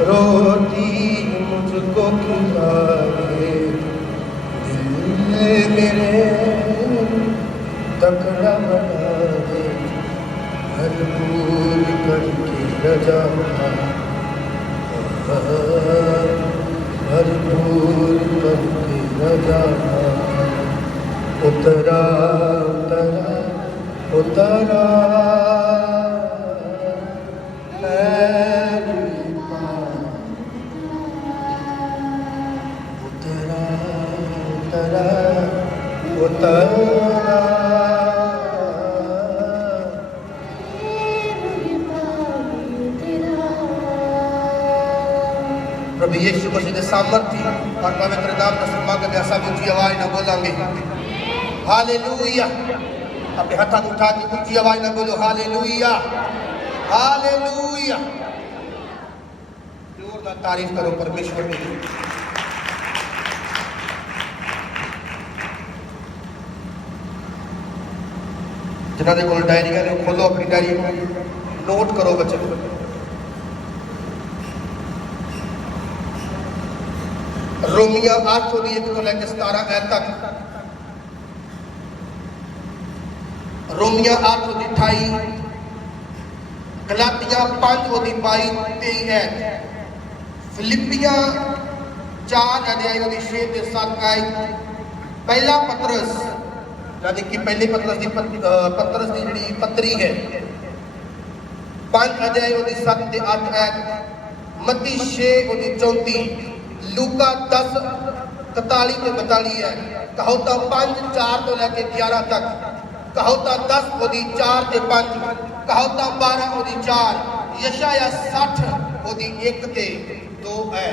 रोटी मुझको खिलाए, दिल मेरे तकड़ा बना दे, भरपूर करके रजा, भरपूर करके रजा। उतरा उतरा उतरा प्रभु यीशु मसीह के सामर्थ्य और पवित्र नाम का सम्मान के ऐसा भी ऊंची आवाज न बोलेंगे हालेलुया। अपने हाथ उठा के ऊंची आवाज न बोलो हालेलुया हालेलुया। जोरदार तारीफ करो परमेश्वर की। जिन्होंने को डायरी है खोलो अपनी डायरी नोट करो बच्चे। रोमिया 8:1 को लेकर 17 ऐत तक, रोमिया 8:28, गलातिया 5:22-23 ऐत, फिलिपिया 4:6-7 पहला पतरस यानी कि पहले पतरस की जी पत्री है 5:7-8 ऐत, मत्ती 6:34, लूका 10:43-42 है, कहोता 5:4 तो लेके 11 तक, कहोता 10:4-5, कहोता 12:4, यशाया 60:1-2 है।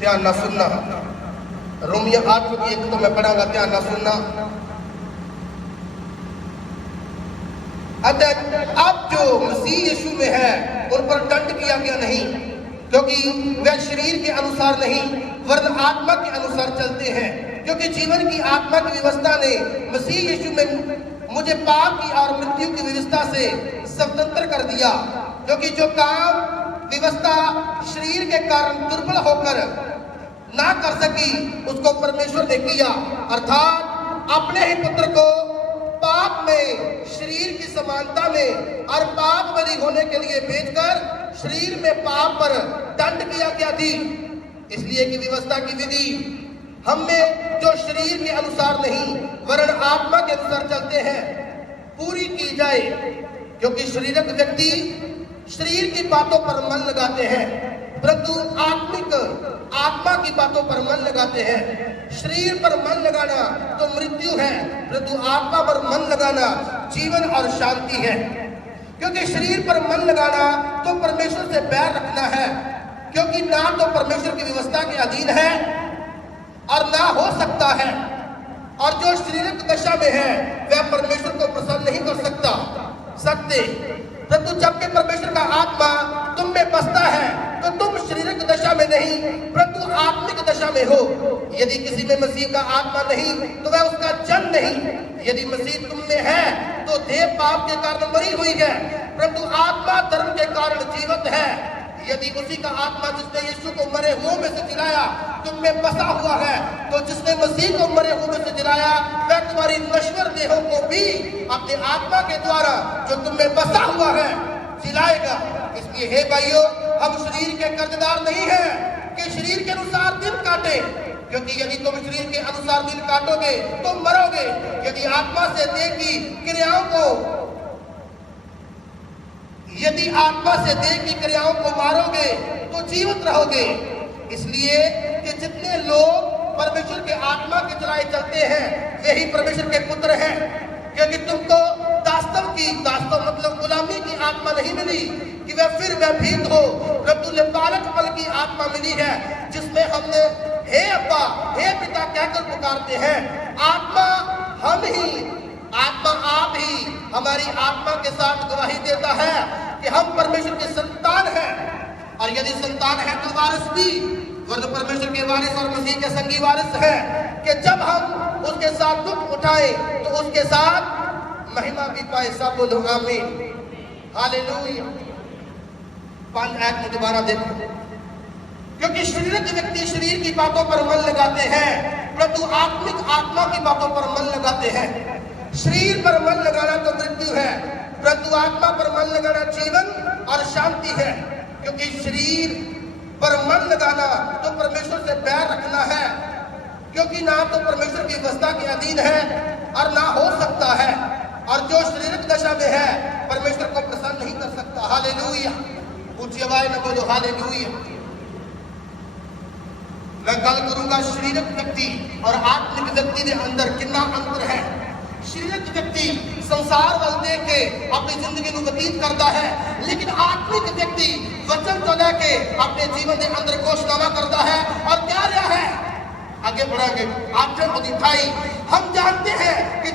ध्यान ना सुनना, रोमिया 8:1 तो मैं पढ़ाऊंगा, ध्यान ना सुनना। अब जो मसीह यीशु में है उन पर दंड किया गया नहीं, क्योंकि वे शरीर के अनुसार नहीं वरन आत्मा के अनुसार चलते हैं, क्योंकि जीवन की आत्मा की व्यवस्था ने मसीह यीशु में मुझे पाप की और मृत्यु की व्यवस्था से स्वतंत्र कर दिया, क्योंकि जो काम व्यवस्था शरीर के कारण दुर्बल होकर ना कर सकी उसको परमेश्वर ने किया, अर्थात अपने ही पुत्र को पाप में शरीर की समानता में और पाप बलि होने के लिए भेजकर शरीर में पाप पर दंड किया गया थी, इसलिए कि व्यवस्था की विधि हम में जो शरीर के अनुसार नहीं वरन आत्मा के अनुसार चलते हैं पूरी की जाए, क्योंकि शरीरक व्यक्ति शरीर की बातों पर मन लगाते हैं परंतु आत्मा की बातों पर मन लगाते हैं। शरीर पर मन लगाना तो मृत्यु है, परंतु आत्मा पर मन लगाना जीवन और शांति है। क्योंकि शरीर पर मन लगाना तो परमेश्वर से बैर रखना है, क्योंकि ना तो परमेश्वर की व्यवस्था के अधीन है और ना हो सकता है, और जो शारीरिक दशा में है वह परमेश्वर को प्रसन्न नहीं कर सकते। परंतु जबकि परमेश्वर का आत्मा तुम में बसता है तो तुम शारीरिक दशा में नहीं परंतु आत्मिक दशा में हो। यदि किसी में मसीह का आत्मा नहीं तो वह उसका जन नहीं। यदि मसीह तुम में है तो देह पाप के कारण मरी हुई है, परंतु आत्मा धर्म के कारण जीवित है। यदि उसी का आत्मा जिसने यीशु को मरे हुओं में से जिलाया तुम में बसा हुआ है, तो जिसने मसीह को मरे हुओं में से जिलाया वह तुम्हारी नश्वर देहों को भी अपने आत्मा के द्वारा जो तुम में बसा हुआ है जिलाएगा। इसलिए हे भाइयों, हम शरीर के कर्जदार नहीं हैं कि शरीर के अनुसार दिन काटे, क्योंकि यदि तुम शरीर के अनुसार दिन काटोगे तो मरोगे। यदि आत्मा से देह की क्रियाओं को मारोगे तो जीवित रहोगे। इसलिए कि जितने लोग परमेश्वर के आत्मा के चलाए चलते हैं वे ही परमेश्वर के पुत्र हैं, क्योंकि तुमको दास्तव मतलब गुलामी की आत्मा नहीं मिली कि वह फिर भयभीत हो, परंतु बालकपन की आत्मा मिली है, जिसमें हमने हे अब्बा हे पिता कहकर पुकारते हैं। आत्मा आप ही हमारी आत्मा के साथ गवाही देता है कि हम परमेश्वर के संतान हैं, और यदि संतान है तो वारिस भी, वरन परमेश्वर के वारिस और मसीह के संगी वारिस है, कि जब हम उसके साथ दुख उठाए तो उसके साथ महिमा भी पाए। सब बोलो आमीन। हालेलुया। 5 आयत को दोबारा देखो। क्योंकि शरीरक व्यक्ति शरीर की बातों पर मन लगाते हैं, परंतु आत्मिक आत्मा की बातों पर मन लगाते हैं। शरीर पर मन लगाना तो मृत्यु है, परंतु आत्मा पर मन लगाना जीवन और शांति है। क्योंकि शरीर पर मन लगाना तो परमेश्वर से बैर रखना है, क्योंकि ना तो परमेश्वर की व्यवस्था के अधीन है और ना हो सकता है, और जो शारीरिक दशा में है परमेश्वर को प्रसन्न नहीं कर सकता। हालेलुया। ऊंची आवाज में बोलो हालेलुया। मैं गल करूंगा शारीरिक व्यक्ति और आत्मिक व्यक्ति के अंदर कितना अंतर है। शारीरिक व्यक्ति संसार वाल देख के अपनी जिंदगी को व्यतीत करता है, लेकिन आत्मिक व्यक्ति वचन को लेके अपने जीवन के अंदर घोषणावा करता है। और क्या रहा है, आगे बढ़ाएंगे। 8:28 हम जानते हैं कि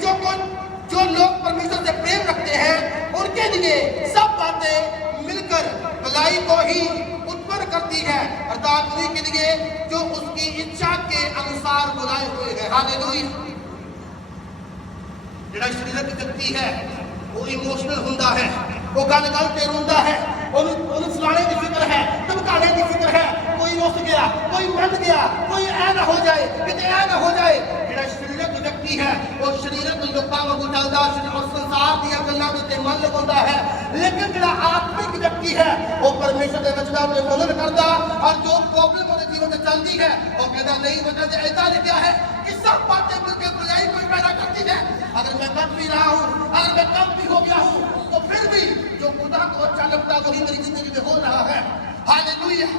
जो लोग परमेश्वर से प्रेम रखते हैं उनके लिए सब बातें मिलकर भलाई को ही उत्पन्न करती है, अर्थात उन्हीं के लिए जो उसकी इच्छा के अनुसार बुलाए हुए हैं। हालेलुया। ਜਿਹੜਾ ਸ਼ਰੀਰਕ ਵਿਅਕਤੀ ਹੈ ਉਹ ਇਮੋਸ਼ਨਲ ਹੁੰਦਾ ਹੈ, ਉਹ ਗੱਲ-ਗੱਲ ਤੇ ਰੋਂਦਾ ਹੈ, ਉਹਨੂੰ ਫਲਾਣੇ ਦੀ ਫਿਕਰ ਹੈ, ਧਮਕਾਣੇ ਦੀ ਫਿਕਰ ਹੈ, ਕੋਈ ਰੁੱਸ ਗਿਆ, ਕੋਈ ਮੰਨ ਗਿਆ, ਕੋਈ ਐ ਨਾ ਹੋ ਜਾਏ, ਕਿਤੇ ਐ ਨਾ ਹੋ ਜਾਏ। ਜਿਹੜਾ ਸ਼ਰੀਰਕ ਵਿਅਕਤੀ ਹੈ ਉਹ ਸ਼ਰੀਰਕ ਲੋਕਾਂ ਵਾਂਗੂ ਚੱਲਦਾ ਔਰ ਸੰਸਾਰ ਦੀਆਂ ਗੱਲਾਂ ਦੇ ਉੱਤੇ ਮਨ ਲਗਾਉਂਦਾ ਹੈ, ਲੇਕਿਨ ਜਿਹੜਾ ਆਤਮਿਕ ਵਿਅਕਤੀ ਹੈ ਉਹ ਪਰਮੇਸ਼ਰ ਦੇ ਵਚਨਾਂ ਤੇ ਮਨਨ ਕਰਦਾ, ਔਰ ਜੋ ਪ੍ਰੋਬਲਮ ਉਹਦੇ ਜੀਵਨ ਵਿੱਚ ਚੱਲਦੀ ਹੈ ਉਹ ਕਹਿੰਦਾ ਨਹੀਂ, ਵਚਨ 'ਚ ਏਦਾਂ ਲਿਖਿਆ ਹੈ कि सब बातें मिलकर बुराई कोई पैदा करती है। अगर मैं बच भी रहा हूँ, अगर मैं कम भी हो गया हूँ, तो फिर भी जो खुदा को अच्छा लगता है वही मेरी जिंदगी में हो रहा है। हालेलुया।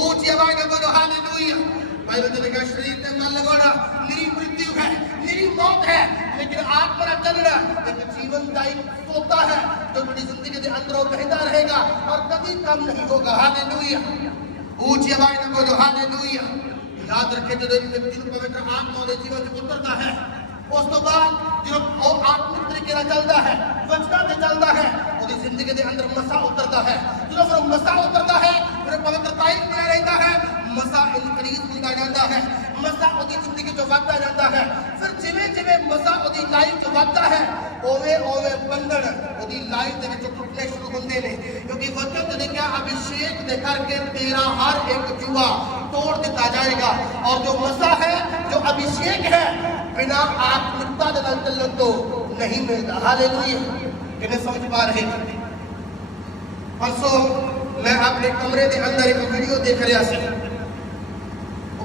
ऊंची आवाज में बोलो हालेलुया। बाइबल में लिखा है शरीर पे मन लगाना मेरी मृत्यु है, मेरी मौत है, लेकिन आत्मा चलना एक जीवनदायी सोता है जो मेरी जिंदगी के अंदर बहता रहेगा और कभी कम नहीं होगा। हालेलुया। ऊंची आवाज में बोलो हालेलुया। याद रखे जो व्यक्ति पवित्र आत्मा के जीवन में उतरता है, उस तो बाद जो आत्मिक तरीके से चलता है, वचन से चलता है, उसकी जिंदगी के अंदर मसा उतरता है। जो फिर मसा उतरता है फिर पवित्रता में रहता है, मसा इनक्रीज होता जाता है, मसा उसकी जिंदगी जो बढ़ता जाता है। फिर जिवें जिवें मसा उसकी लाइफ जो बढ़ता है ओवे ओवे बंधन उसकी लाइफ के विच टूटने शुरू होते हैं, क्योंकि वचन ने लिखा अभिषेक दे करके तेरा हर एक जुआ तोड़ दिया जाएगा। और जो मसा है, जो अभिषेक है, बिना आत्मिकता के नाल चलन तो नहीं मिलता। हालेलुया। किन्हें समझ पा रहे हैं? परसों मैं अपने कमरे के अंदर एक वीडियो देख रहा सी,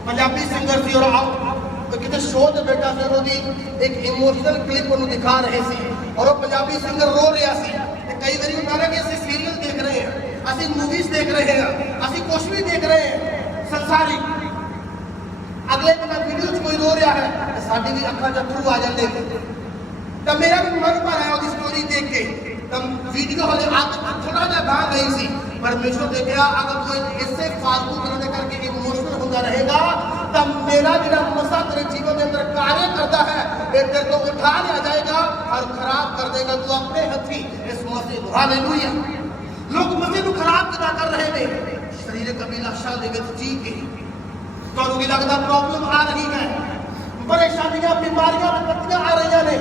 पंजाबी सिंगर थी और कितने शो से बैठा से उन्होंने एक इमोशनल क्लिप उन्होंने दिखा रहे थे और वो पंजाबी सिंगर रो रहा सी। कई बार उन्होंने कहा कि असं सीरियल देख रहे हैं, असं मूवीज देख रहे हैं, असं कुछ भी देख रहे हैं संसारिक। अगले दिन वीडियो च कोई रो रहा है तो साडी भी अखां च अथरू आ जाते हैं। तो मेरा भी मन भर आया उसकी स्टोरी देख के। तो वीडियो हले आगे थोड़ा जा गां गई सी, परमेश्वर ने कहा अगर कोई इससे फालतू तरह करके इमोशनल होता रहेगा तब मेरा जो मसा तेरे जीवन के अंदर कार्य करता है फिर तेरे को उठा लिया जाएगा और खराब कर देगा। तू अपने हथी इस मसीह को। हालेलुया। लोग मसीह को खराब कितना कर रहे हैं शरीर अभिलाषा दे विच जी के। तो की लगता प्रॉब्लम आ रही है, परेशानियां बीमारियां विपत्तियां आ रही ने,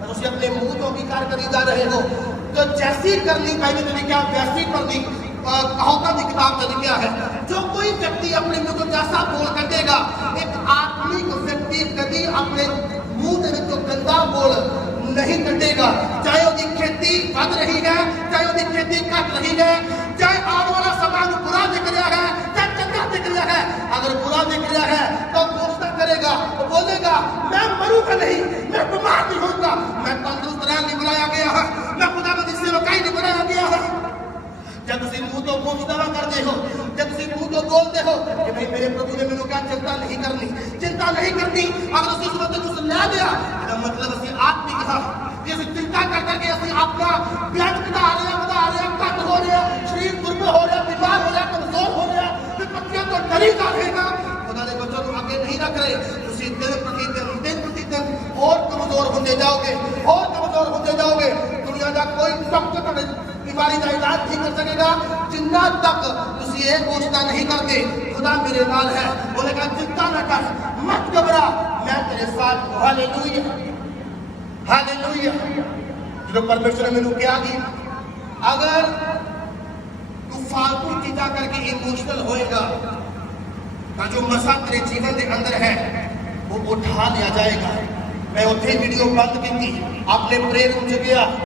तुम अपने मुंह तो विकार करी जा रहे हो। तो जैसी करनी बाइबल ने लिखा वैसी करनी कहावतां की किताब में लिखा है। जो कोई व्यक्ति अपने मुंह को जैसा बोल कटेगा, एक आत्मिक व्यक्ति कभी अपने मुंह के विचों गंदा बोल नहीं कटेगा। चाहे उसकी खेती बढ़ रही है, चाहे उसकी खेती घट रही है, चाहे आने वाला समय बुरा दिख रहा है, चाहे चंगा दिख रहा है। अगर बुरा दिख रहा है तो घोषणा करेगा, तो बोलेगा मैं मरूंगा नहीं, मैं बीमार नहीं होऊंगा, मैं तंदुरुस्त रहने नहीं बनाया गया है, मैं खुदावंद की सेवकाई नहीं बनाया गया है। जब तुम मुंह तो घोषणा करते हो, जब तुम मुंह तो बोलते हो कि भाई मेरे प्रभु ने मैंने क्या चिंता नहीं करनी, चिंता नहीं करनी, अगर उसी सूरत में ले गया मतलब असं आत्मिक हाँ ये चिंता कर करके असं अपना ब्लड घटा रहे हैं, घट हो रहे हैं, शरीर दुर्बल हो रहा, बीमार हो रहा, कमजोर हो रहा, विपत्तियां तो डरी जा रहेगा। खुदा ने बच्चों को आगे नहीं रख रहे, तुम दिन प्रतिदिन और कमजोर होते जाओगे, और कमजोर होते जाओगे। दुनिया का कोई डॉक्टर बीमारी का इलाज नहीं कर सकेगा जिन्ना तक तुम ये घोषणा नहीं करते खुदा मेरे नाल है। बोलेगा चिंता न कर, मत घबरा, मैं तेरे साथ हूं। हालेलुया। हालेलुया। जो परमेश्वर ने मैनू कहा कि अगर तू फालतू चीजा करके इमोशनल होएगा तो जो मसा तेरे जीवन के अंदर है वो उठा लिया जाएगा। मैं उत्थे वीडियो बंद की, अपने प्रे रूम च गया।